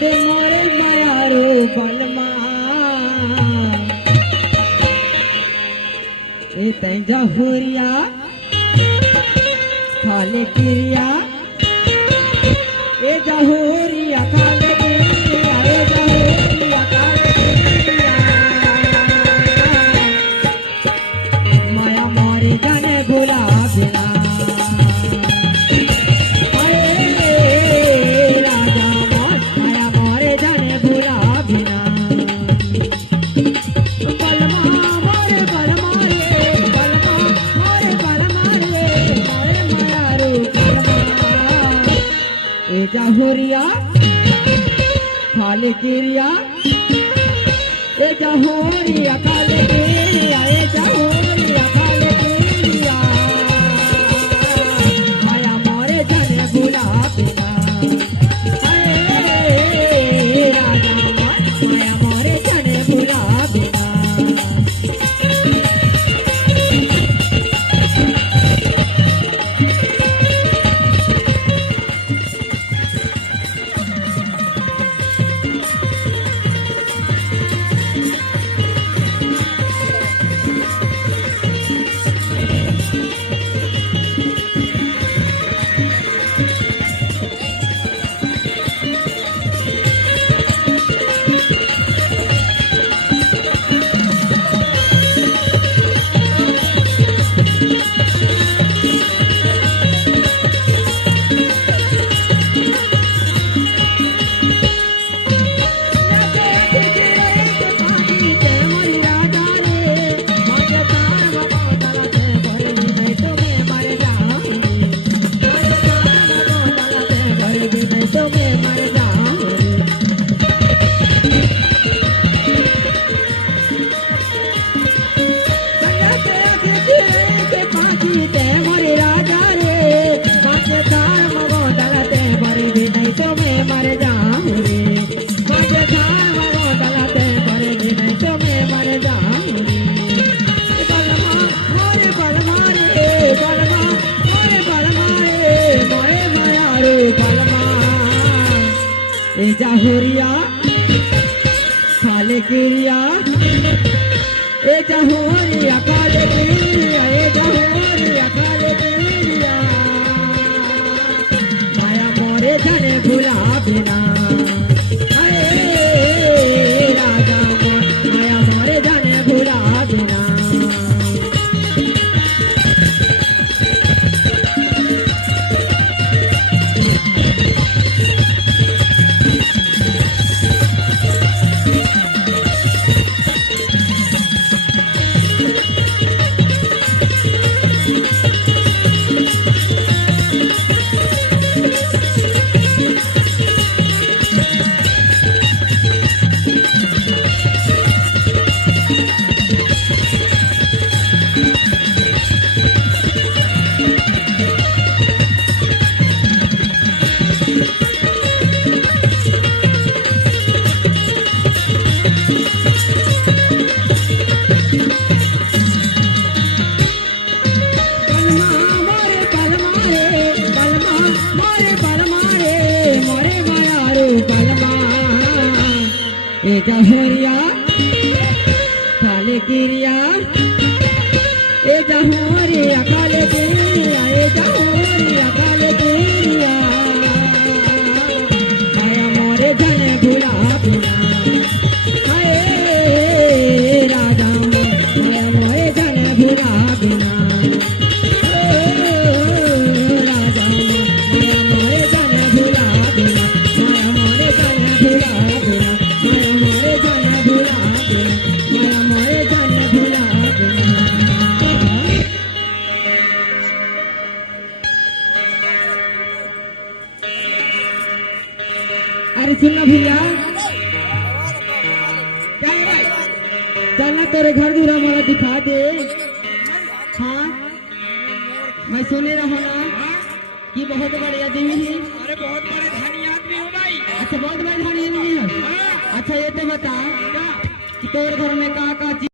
दे मोरे मायारो बलमा ए तैजा हुरिया खाले किरिया ए जहुरिया खाले किरिया ए जहुरिया खाले किरिया माया मोरी जाने भुला बिना जहुरिया खाले किरिया ए जहुरिया खाले किरिया ए जहुरिया खाले किरिया माया मोरे जाने भुला बिना राजा माया मोरे जाने भुला बिना जहुरिया खाले किरिया ए जहुरिया खाले किरिया ए जहुरिया खाले किरिया माया मोरे जाने भुला बिना राजा माया मोरे जाने भुला बिना ए जहुरिया खाले किरिया ए जहुरिया खाले किरिया ए जहुरिया खाले किरिया माया मोरे जाने भुला बिना राजा माया मोरे जाने भुला बिना राजा माया मोरे जाने भुला बिना माया मोरे जाने भुला बिना अरे सुनना भैया क्या है भाई चलना तेरे घर दूरा हमारा दिखा दे। हाँ मैं सुने रहा ना कि बहुत बड़े आदमी है। अरे बहुत बड़े धनी आदमी हो भाई। अच्छा बहुत बड़े धनी आदमी है। अच्छा ये तो बता कि तेरे घर में कहाँ कहाँ